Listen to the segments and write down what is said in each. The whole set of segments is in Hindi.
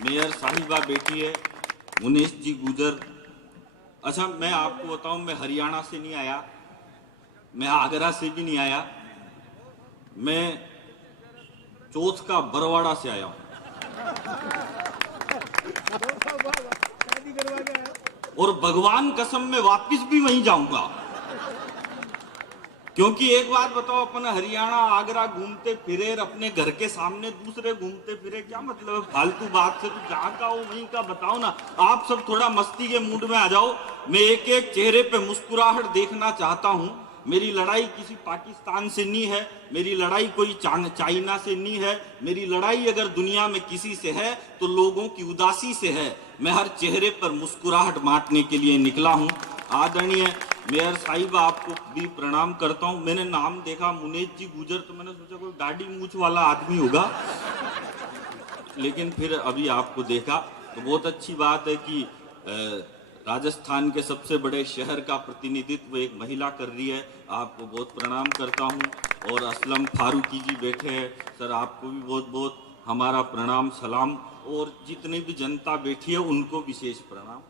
मेयर साहिबा बेटी है मुनेश जी गुजर। अच्छा, मैं आपको बताऊं, मैं हरियाणा से नहीं आया, मैं आगरा से भी नहीं आया, मैं चौथ का बरवाड़ा से आया हूं। और भगवान कसम में वापिस भी वहीं जाऊंगा, क्योंकि एक बात बताओ, अपन हरियाणा आगरा घूमते फिरे, अपने घर के सामने दूसरे घूमते फिरे, क्या मतलब है फालतू बात से? तो जहां का हो वहीं का बताओ ना। आप सब थोड़ा मस्ती के मूड में आ जाओ। मैं एक एक चेहरे पे मुस्कुराहट देखना चाहता हूं। मेरी लड़ाई किसी पाकिस्तान से नहीं है, मेरी लड़ाई कोई चाइना से नहीं है, मेरी लड़ाई अगर दुनिया में किसी से है तो लोगों की उदासी से है। मैं हर चेहरे पर मुस्कुराहट बांटने के लिए निकला हूं। आदरणीय मेयर साहिब, आपको भी प्रणाम करता हूं। मैंने नाम देखा मुनेश जी गुजर, तो मैंने सोचा कोई दाढ़ी मूछ वाला आदमी होगा, लेकिन फिर अभी आपको देखा तो बहुत अच्छी बात है कि राजस्थान के सबसे बड़े शहर का प्रतिनिधित्व एक महिला कर रही है। आपको बहुत प्रणाम करता हूं। और असलम फारूकी जी बैठे हैं, सर आपको भी बहुत बहुत हमारा प्रणाम सलाम, और जितनी भी जनता बैठी है उनको विशेष प्रणाम।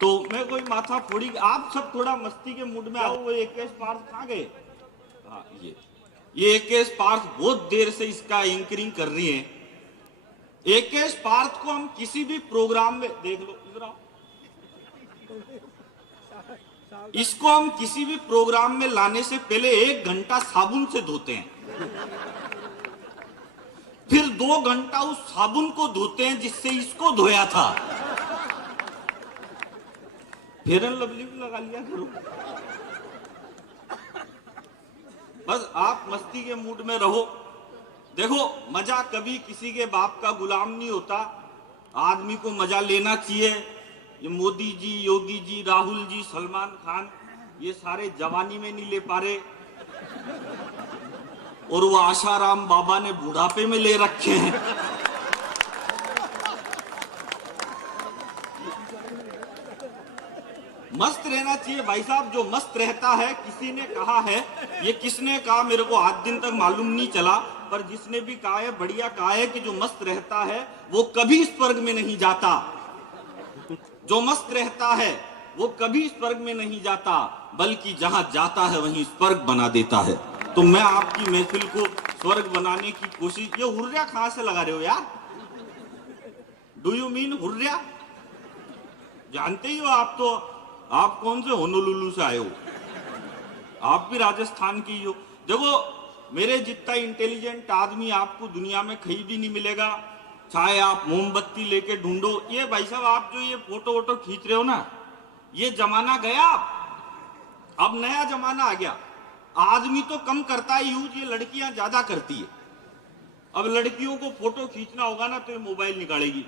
तो मैं कोई माथा फोड़ी, आप सब थोड़ा मस्ती के मूड में आओ। वो एकेश पार्थ कहाँ गए? हाँ, ये एकेश पार्थ बहुत देर से इसका एंकरिंग कर रही है। एकेश पार्थ को हम किसी भी प्रोग्राम में देख लो, इधर आओ, इसको हम किसी भी प्रोग्राम में लाने से पहले 1 घंटा साबुन से धोते हैं, फिर 2 घंटा उस साबुन को धोते हैं जिससे इसको धोया था। फेयर एंड लवली भी लगा लिया करो। बस आप मस्ती के मूड में रहो। देखो, मजा कभी किसी के बाप का गुलाम नहीं होता, आदमी को मजा लेना चाहिए। ये मोदी जी, योगी जी, राहुल जी, सलमान खान, ये सारे जवानी में नहीं ले पा रहे, और वो आशाराम बाबा ने बुढ़ापे में ले रखे हैं। मस्त रहना चाहिए भाई साहब। जो मस्त रहता है, किसी ने कहा है, ये किसने कहा मेरे को आज दिन तक मालूम नहीं चला, पर जिसने भी कहा है बढ़िया कहा है कि जो मस्त रहता है वो कभी स्वर्ग में नहीं जाता। जो मस्त रहता है वो कभी स्वर्ग में नहीं जाता, बल्कि जहां जाता है वहीं स्वर्ग बना देता है। तो मैं आपकी महफिल को स्वर्ग बनाने की कोशिश। ये हुर्रिया कहां से लगा रहे हो यार? डू यू मीन हुर्रिया? जानते ही हो आप तो, आप कौन से होनोलुलु से आए हो? आप भी राजस्थान की हो। देखो, मेरे जितना इंटेलिजेंट आदमी आपको दुनिया में कहीं भी नहीं मिलेगा, चाहे आप मोमबत्ती लेके ढूंढो। ये भाई साहब, आप जो ये फोटो वोटो खींच रहे हो ना, ये जमाना गया, अब नया जमाना आ गया। आदमी तो कम करता है यूज, ये लड़कियां ज्यादा करती है। अब लड़कियों को फोटो खींचना होगा ना तो ये मोबाइल निकालेगी।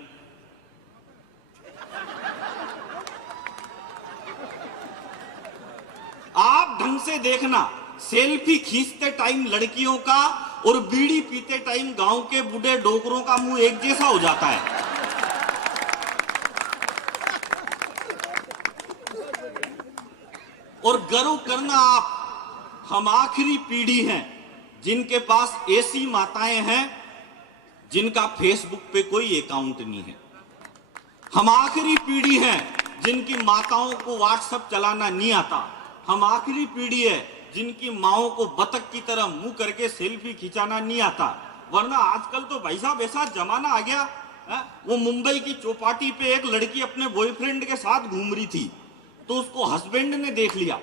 आप ढंग से देखना, सेल्फी खींचते टाइम लड़कियों का और बीड़ी पीते टाइम गांव के बूढ़े डोकरों का मुंह एक जैसा हो जाता है। और गर्व करना आप, हम आखिरी पीढ़ी हैं जिनके पास ऐसी माताएं हैं जिनका फेसबुक पे कोई अकाउंट नहीं है। हम आखिरी पीढ़ी हैं जिनकी माताओं को व्हाट्सएप चलाना नहीं आता। हम आखिरी पीढ़ी है जिनकी माओं को बतख की तरह मुंह करके सेल्फी खिंचाना नहीं आता। वरना आजकल तो भाई साहब ऐसा जमाना आ गया है? वो मुंबई की चौपाटी पे एक लड़की अपने बॉयफ्रेंड के साथ घूम रही थी, तो उसको हस्बैंड ने देख लिया।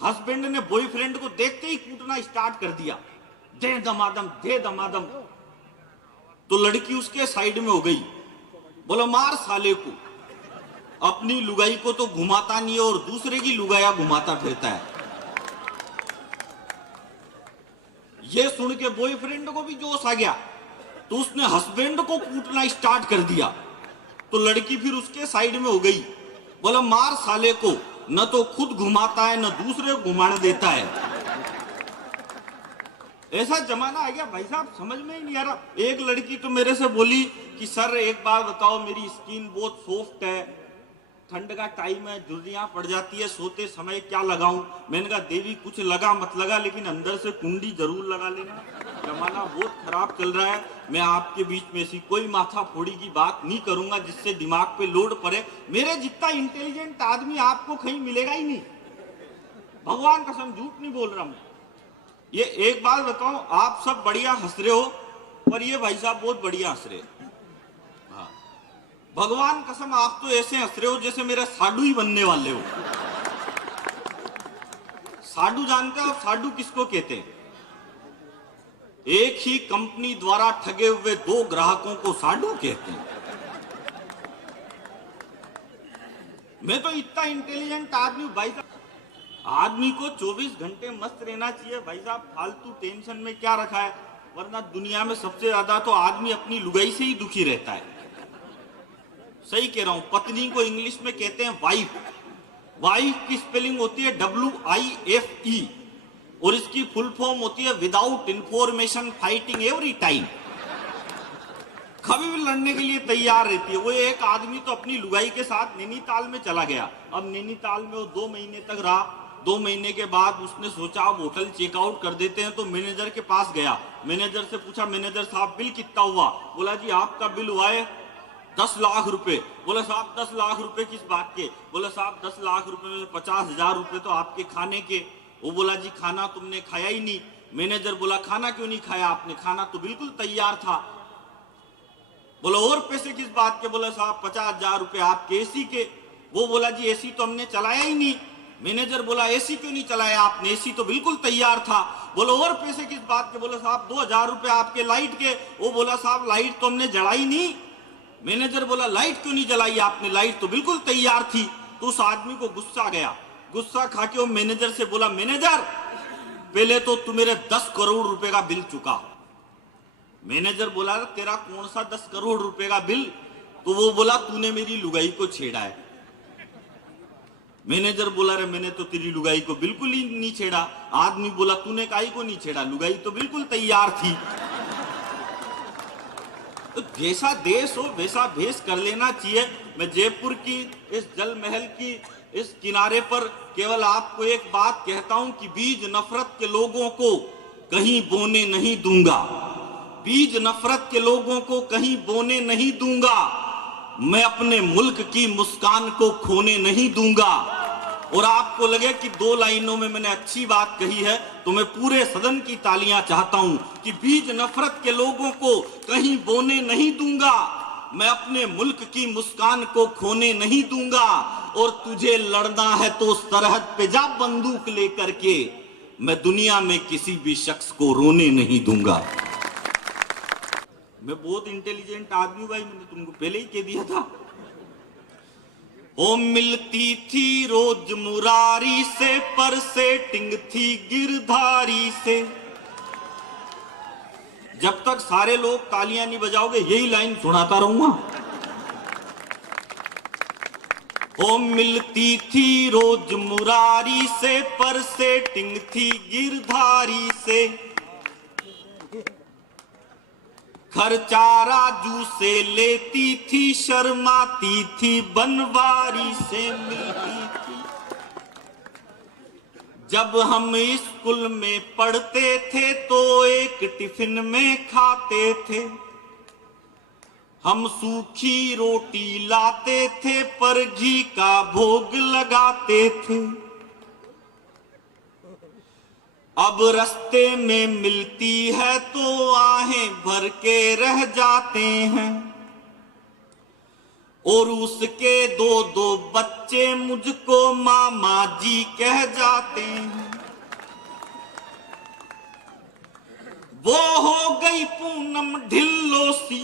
हस्बैंड ने बॉयफ्रेंड को देखते ही कूटना स्टार्ट कर दिया, दे दमादम दे दमादम। तो लड़की उसके साइड में हो गई, बोला मार साले को, अपनी लुगाई को तो घुमाता नहीं और दूसरे की लुगाया घुमाता फिरता है। ये सुन के बॉयफ्रेंड को भी जोश आ गया, तो उसने हस्बैंड को कूटना स्टार्ट कर दिया। तो लड़की फिर उसके साइड में हो गई, बोला मार साले को, न तो खुद घुमाता है न दूसरे को घुमाने देता है। ऐसा जमाना आ गया भाई साहब, समझ में ही नहीं आ रहा। एक लड़की तो मेरे से बोली कि सर एक बार बताओ, मेरी स्किन बहुत सॉफ्ट है, ठंड का टाइम है, झुर्रियां पड़ जाती है, सोते समय क्या लगाऊं? मैंने कहा देवी कुछ लगा मत लगा, लेकिन अंदर से कुंडी जरूर लगा लेना। जमाना बहुत खराब चल रहा है। मैं आपके बीच में ऐसी कोई माथा फोड़ी की बात नहीं करूंगा जिससे दिमाग पे लोड पड़े। मेरे जितना इंटेलिजेंट आदमी आपको कहीं मिलेगा ही नहीं, भगवान कसम, झूठ नहीं बोल रहा हूं। ये एक बात बताऊं, आप सब बढ़िया हंस रहे हो, पर ये भाई साहब बहुत बढ़िया हंस रहे। हाँ, भगवान कसम, आप तो ऐसे हंस रहे हो जैसे मेरा साडू ही बनने वाले हो। साडू जानते हो साडू किसको कहते हैं? एक ही कंपनी द्वारा ठगे हुए 2 ग्राहकों को साडू कहते हैं। मैं तो इतना इंटेलिजेंट आदमी भाई साहब। आदमी को 24 घंटे मस्त रहना चाहिए भाई साहब, फालतू टेंशन में क्या रखा है? वरना दुनिया में सबसे ज्यादा तो आदमी अपनी लुगाई से ही दुखी रहता है। सही कह रहा हूं। पत्नी को इंग्लिश में कहते हैं वाइफ। वाइफ की स्पेलिंग होती है WIFE और इसकी फुल फॉर्म होती है without information fighting every time. कभी भी लड़ने के लिए तैयार रहती है। वो एक आदमी तो अपनी लुगाई के साथ नैनीताल में चला गया। अब नैनीताल में वो 2 महीने तक रहा। 2 महीने के बाद उसने सोचा अब होटल चेकआउट कर देते हैं, तो मैनेजर के पास गया। मैनेजर से पूछा, मैनेजर साहब बिल कितना हुआ? बोला जी आपका बिल हुआ है 10 लाख रुपए। बोला साहब 10 लाख रुपए किस बात के? बोला साहब 10 लाख रुपए में 50,000 रुपए तो आपके खाने के। वो बोला जी खाना तुमने खाया ही नहीं। मैनेजर बोला खाना क्यों नहीं खाया आपने? खाना तो बिल्कुल तैयार था। बोला और पैसे किस बात के? बोला साहब 50,000 रुपए आपके एसी के। वो बोला जी एसी तो हमने चलाया ही नहीं। मैनेजर बोला एसी क्यों नहीं चलाया आपने? एसी तो बिल्कुल तैयार था। बोला और पैसे किस बात के? बोला साहब 2,000 रुपए आपके लाइट के। वो बोला साहब लाइट तो हमने जलाई नहीं। मैनेजर बोला लाइट क्यों नहीं जलाई आपने? लाइट तो बिल्कुल तैयार थी। तो उस आदमी को गुस्सा गया। गुस्सा खा के वो मैनेजर से बोला, मैनेजर पहले तो तू मेरे 10 करोड़ रुपए का बिल चुका। मैनेजर बोला तेरा कौन सा 10 करोड़ रुपए का बिल? तो वो बोला तूने मेरी लुगाई को छेड़ा है। मैनेजर बोला रे मैंने तो तेरी लुगाई को बिल्कुल ही नहीं छेड़ा। आदमी बोला तूने काई को नहीं छेड़ा? लुगाई तो बिल्कुल तैयार थी। तो जैसा देश हो वैसा भेष कर लेना चाहिए। मैं जयपुर की इस जल महल की इस किनारे पर केवल आपको एक बात कहता हूं कि बीज नफरत के लोगों को कहीं बोने नहीं दूंगा। बीज नफरत के लोगों को कहीं बोने नहीं दूंगा। मैं अपने मुल्क की मुस्कान को खोने नहीं दूंगा। और आपको लगे कि 2 लाइनों में मैंने अच्छी बात कही है तो मैं पूरे सदन की तालियां चाहता हूं कि बीज नफरत के लोगों को कहीं बोने नहीं दूंगा। मैं अपने मुल्क की मुस्कान को खोने नहीं दूंगा। और तुझे लड़ना है तो सरहद पे जा बंदूक लेकर के। मैं दुनिया में किसी भी शख्स को रोने नहीं दूंगा। मैं बहुत इंटेलिजेंट आदमी भाई, मैंने तुमको पहले ही कह दिया था। ओ मिलती थी रोज मुरारी से, पर सेटिंग थी गिरधारी से। जब तक सारे लोग तालियां नहीं बजाओगे यही लाइन सुनाता रहूंगा। ओ मिलती थी रोज मुरारी से, पर सेटिंग थी गिरधारी से। खर्चा राजू से लेती थी, शर्माती थी बनवारी से मिलती थी। जब हम स्कूल में पढ़ते थे तो एक टिफिन में खाते थे। हम सूखी रोटी लाते थे पर घी का भोग लगाते थे। अब रास्ते में मिलती है तो आहें भर के रह जाते हैं। और उसके 2-2 बच्चे मुझको मामा जी कह जाते हैं। वो हो गई पूनम ढिल्लो सी,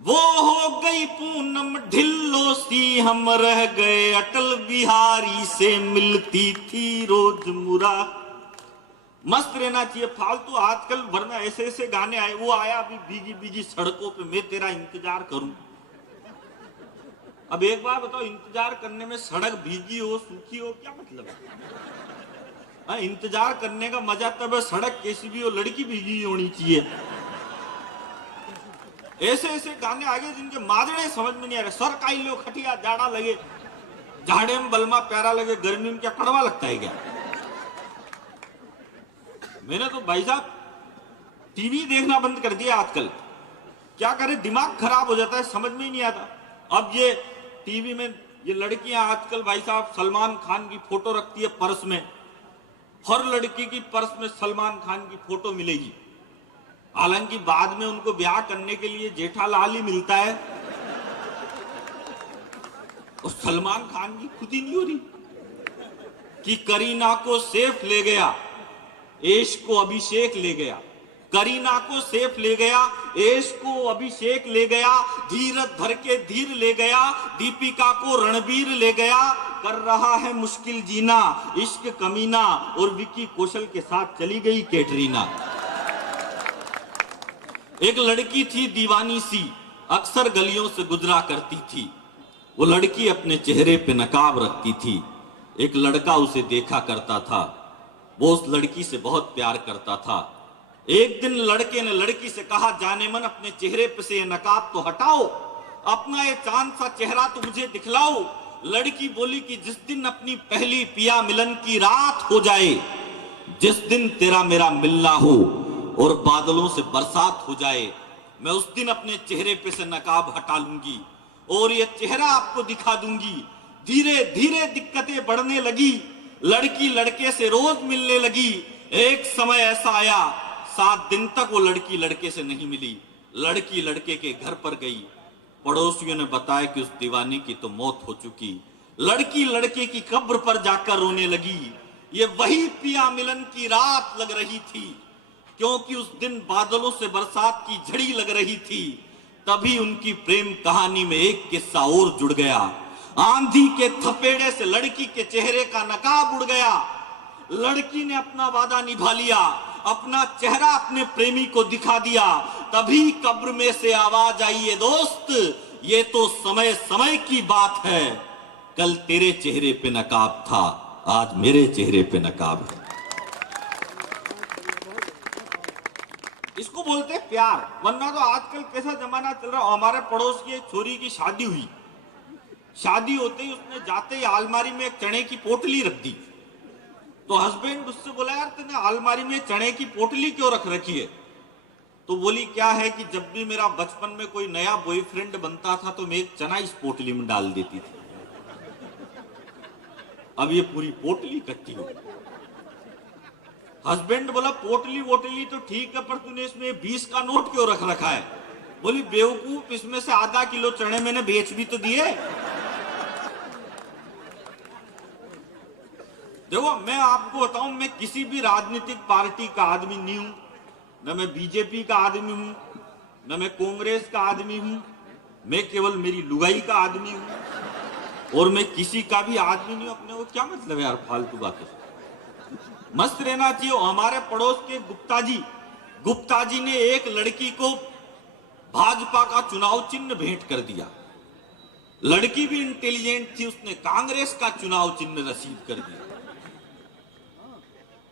वो हो गई पूनम ढिल्लो सी। हम रह गए अटल बिहारी से, मिलती थी रोज मुरा। मस्त रहना चाहिए फालतू। आजकल वरना ऐसे ऐसे गाने आए। वो आया अभी भीगी भीगी सड़कों पे मैं तेरा इंतजार करूं। अब एक बार बताओ, इंतजार करने में सड़क भीगी हो सूखी हो क्या मतलब है? इंतजार करने का मजा तब है सड़क कैसी भी हो, लड़की भीगी होनी चाहिए। ऐसे ऐसे गाने आगे जिनके माजड़े समझ में नहीं आ रहे। सर काई लो खटिया जाड़ा लगे, झाड़े में बलमा प्यारा लगे, गर्मी में क्या कड़वा लगता है क्या? मैंने तो भाई साहब टीवी देखना बंद कर दिया आजकल। क्या करे, दिमाग खराब हो जाता है, समझ में ही नहीं आता। अब ये टीवी में ये लड़कियां आजकल भाई साहब सलमान खान की फोटो रखती है पर्स में। हर लड़की की पर्स में सलमान खान की फोटो मिलेगी। हालांकि बाद में उनको ब्याह करने के लिए जेठालाल ही मिलता है, और सलमान खान की खुद ही नहीं हो रही कि करीना को सेफ ले गया, ऐश को अभिषेक ले गया। करीना को सेफ ले गया, ऐश को अभिषेक ले गया, धीरज धर के धीर ले गया, दीपिका को रणबीर ले गया। कर रहा है मुश्किल जीना इश्क कमीना, और विकी कौशल के साथ चली गई कैटरीना। एक लड़की थी दीवानी सी, अक्सर गलियों से गुजरा करती थी। वो लड़की अपने चेहरे पे नकाब रखती थी। एक लड़का उसे देखा करता था, वो उस लड़की से बहुत प्यार करता था। एक दिन लड़के ने लड़की से कहा, जाने मन अपने चेहरे पे से ये नकाब तो हटाओ, अपना ये चांद सा चेहरा तो मुझे दिखलाओ। लड़की बोली कि जिस दिन अपनी पहली पिया मिलन की रात हो जाए, जिस दिन तेरा मेरा मिलना हो और बादलों से बरसात हो जाए, मैं उस दिन अपने चेहरे पे से नकाब हटा लूंगी और ये चेहरा आपको दिखा दूंगी। धीरे धीरे दिक्कतें बढ़ने लगी, लड़की लड़के से रोज मिलने लगी। एक समय ऐसा आया, 7 दिन तक वो लड़की लड़के से नहीं मिली। लड़की लड़के के घर पर गई, पड़ोसियों ने बताया कि उस दीवानी की तो मौत हो चुकी। लड़की लड़के की कब्र पर जाकर रोने लगी। ये वही पिया मिलन की रात लग रही थी, क्योंकि उस दिन बादलों से बरसात की झड़ी लग रही थी। तभी उनकी प्रेम कहानी में एक किस्सा और जुड़ गया। आंधी के थपेड़े से लड़की के चेहरे का नकाब उड़ गया। लड़की ने अपना वादा निभा लिया, अपना चेहरा अपने प्रेमी को दिखा दिया। तभी कब्र में से आवाज आई, ये दोस्त ये तो समय समय की बात है, कल तेरे चेहरे पे नकाब था, आज मेरे चेहरे पे नकाब है। इसको बोलते हैं प्यार। वरना तो आजकल कैसा जमाना चल रहा। हमारे पड़ोस की एक छोरी की शादी हुई, शादी होते ही उसने जाते ही अलमारी में एक चने की पोटली रख दी। तो हस्बैंड उससे बोला, यार तूने अलमारी में चने की पोटली क्यों रख रखी है? तो बोली, क्या है कि जब भी मेरा बचपन में कोई नया बॉयफ्रेंड बनता था तो मैं एक चना इस पोटली में डाल देती थी। अब ये पूरी पोटली इकट्ठी हो। हस्बैंड बोला, पोटली वोटली तो ठीक है, पर तूने इसमें 20 का नोट क्यों रख रखा है? बोली, बेवकूफ, इसमें से आधा किलो चने मैंने बेच भी तो दिए। देखो, मैं आपको बताऊं, मैं किसी भी राजनीतिक पार्टी का आदमी नहीं हूं, न मैं बीजेपी का आदमी हूं, न मैं कांग्रेस का आदमी हूं। मैं केवल मेरी लुगाई का आदमी हूं, और मैं किसी का भी आदमी नहीं हूं। अपने को क्या मतलब है यार फालतू बातें, मस्त रहना चाहिए। हमारे पड़ोस के गुप्ता जी ने एक लड़की को भाजपा का चुनाव चिन्ह भेंट कर दिया। लड़की भी इंटेलिजेंट थी, उसने कांग्रेस का चुनाव चिन्ह रसीद कर दिया।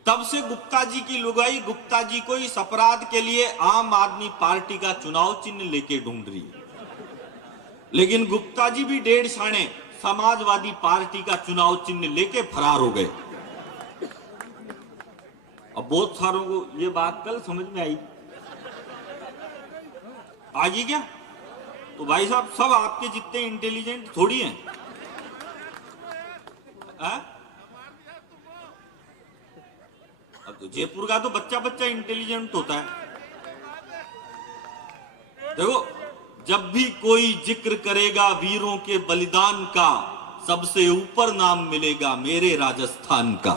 तब से गुप्ता जी की लुगाई गुप्ता जी को इस अपराध के लिए आम आदमी पार्टी का चुनाव चिन्ह लेके ढूंढ रही है। लेकिन गुप्ता जी भी 1.5 साने समाजवादी पार्टी का चुनाव चिन्ह लेके फरार हो गए। अब बहुत सारों को ये बात कल समझ में आई क्या? तो भाई साहब, सब आपके जितने इंटेलिजेंट थोड़ी हैं। अब तो जयपुर का तो बच्चा इंटेलिजेंट होता है। देखो, जब भी कोई जिक्र करेगा वीरों के बलिदान का, सबसे ऊपर नाम मिलेगा मेरे राजस्थान का।